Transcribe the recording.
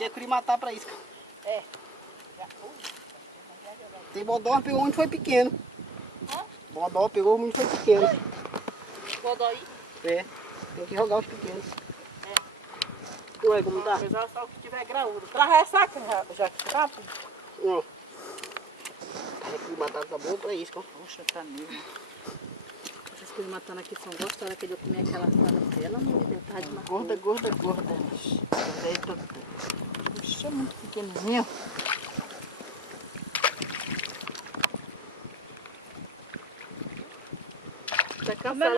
aqui é curimatá pra isca. É. Tem bodó, pegou onde foi pequeno. Hã? Bodó pegou onde foi pequeno. Bodó aí? É, tem que jogar os pequenos. É. Ué, como tá? Apesar só que tiver graúdo. Pra ressaca, já rápido. Ó. É curimatá tá bom pra isca, ó. Poxa, tá mesmo. Essas coisas matando aqui são gostosas, que eu comi aquela assada dela, não me deu tarde de uma Gorda, gorda, gorda. Puxa, é muito pequenininho. Tá cansado.